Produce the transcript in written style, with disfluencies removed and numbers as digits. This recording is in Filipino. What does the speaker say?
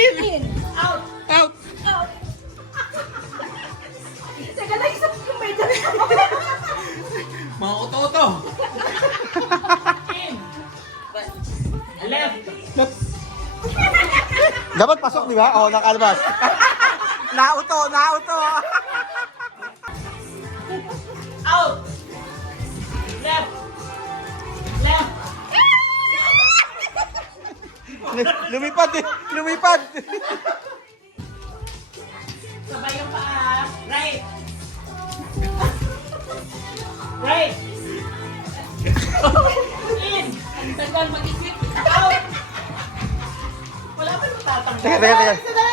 In. Out. Out. Out. Teka lang, isang medyo. Mga uto-uto. In. Left. Dapat pasok, di ba? Oo, nakalabas. Nauto. Out. Left. Left. Lumipad. Sabay yung paa. Right. Right. In. Ang tagal mag-isip. Out. Wala pa yung tatanggal. Teka. Isa na